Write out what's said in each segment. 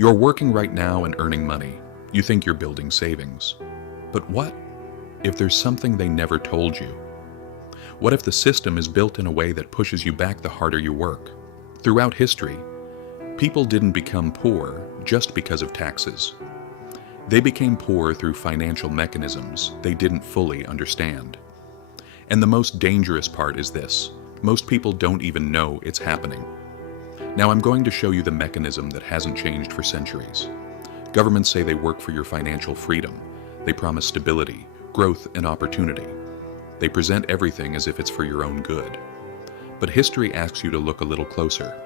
You're working right now and earning money. You think you're building savings. But what if there's something they never told you? What if the system is built in a way that pushes you back the harder you work? Throughout history, people didn't become poor just because of taxes. They became poor through financial mechanisms they didn't fully understand. And the most dangerous part is this: most people don't even know it's happening. Now I'm going to show you the mechanism that hasn't changed for centuries. Governments say they work for your financial freedom. They promise stability, growth, and opportunity. They present everything as if it's for your own good. But history asks you to look a little closer.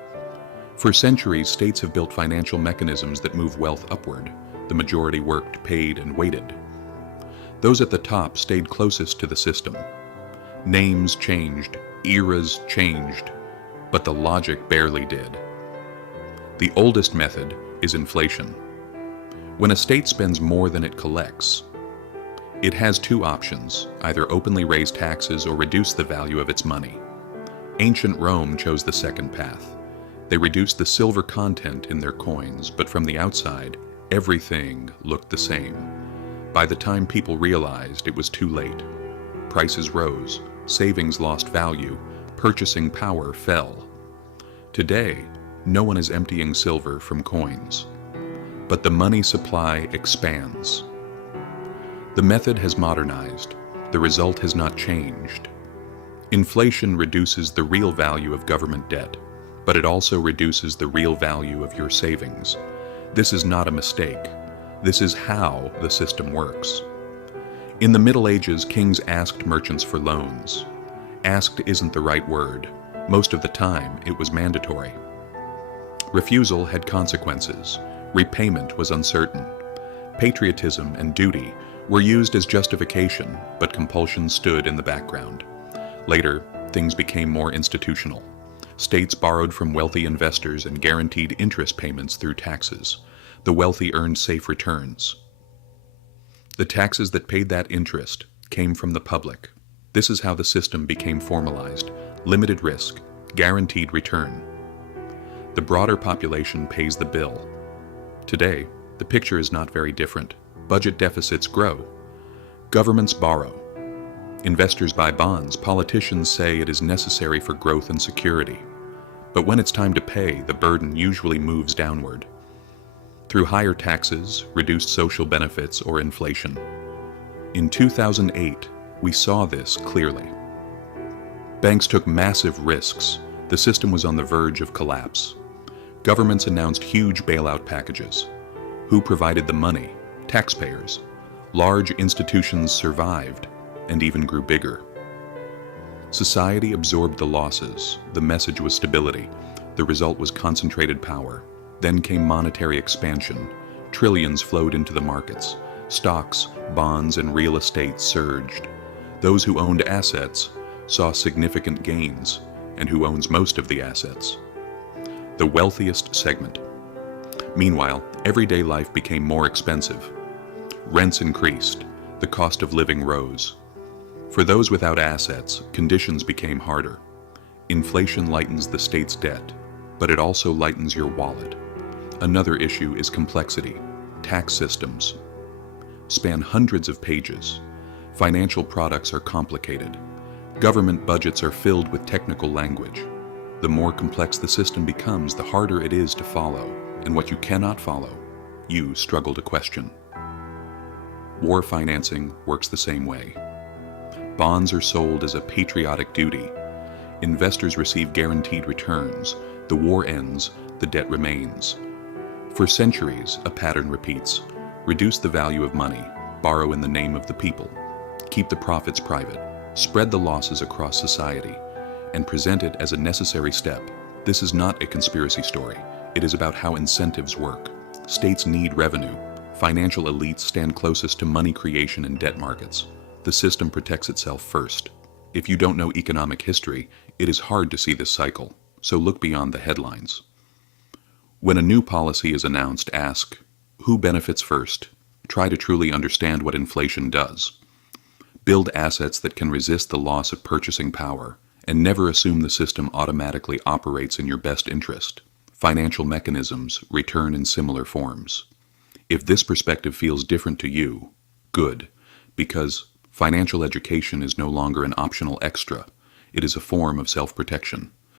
For centuries, states have built financial mechanisms that move wealth upward. The majority worked, paid, and waited. Those at the top stayed closest to the system. Names changed, eras changed, but the logic barely did. The oldest method is inflation. When a state spends more than it collects, it has two options: either openly raise taxes or reduce the value of its money. Ancient Rome chose the second path. They reduced the silver content in their coins, but from the outside, everything looked the same. By the time people realized, it was too late. Prices rose, savings lost value, purchasing power fell. Today, no one is emptying silver from coins, but the money supply expands. The method has modernized. The result has not changed. Inflation reduces the real value of government debt, but it also reduces the real value of your savings. This is not a mistake. This is how the system works. In the Middle Ages, kings asked merchants for loans. Asked isn't the right word. Most of the time, it was mandatory. Refusal had consequences. Repayment was uncertain. Patriotism and duty were used as justification, but compulsion stood in the background. Later, things became more institutional. States borrowed from wealthy investors and guaranteed interest payments through taxes. The wealthy earned safe returns. The taxes that paid that interest came from the public. This is how the system became formalized: limited risk, guaranteed return. The broader population pays the bill. Today, the picture is not very different. Budget deficits grow. Governments borrow. Investors buy bonds. Politicians say it is necessary for growth and security. But when it's time to pay, the burden usually moves downward through higher taxes, reduced social benefits, or inflation. In 2008, we saw this clearly. Banks took massive risks. The system was on the verge of collapse. Governments announced huge bailout packages. Who provided the money? Taxpayers. Large institutions survived and even grew bigger. Society absorbed the losses. The message was stability. The result was concentrated power. Then came monetary expansion. Trillions flowed into the markets. Stocks, bonds, and real estate surged. Those who owned assets saw significant gains, and who owns most of the assets? The wealthiest segment. Meanwhile, everyday life became more expensive. Rents increased. The cost of living rose. For those without assets, conditions became harder. Inflation lightens the state's debt, but it also lightens your wallet. Another issue is complexity. Tax systems span hundreds of pages. Financial products are complicated. Government budgets are filled with technical language. The more complex the system becomes, the harder it is to follow. And what you cannot follow, you struggle to question. War financing works the same way. Bonds are sold as a patriotic duty. Investors receive guaranteed returns. The war ends, the debt remains. For centuries, a pattern repeats. Reduce the value of money, borrow in the name of the people, keep the profits private, spread the losses across society, and present it as a necessary step. This is not a conspiracy story. It is about how incentives work. States need revenue. Financial elites stand closest to money creation and debt markets. The system protects itself first. If you don't know economic history, it is hard to see this cycle, so look beyond the headlines. When a new policy is announced, ask, who benefits first? Try to truly understand what inflation does. Build assets that can resist the loss of purchasing power, and never assume the system automatically operates in your best interest. financial mechanisms return in similar forms. If this perspective feels different to you, good, because financial education is no longer an optional extra, it is a form of self-protection.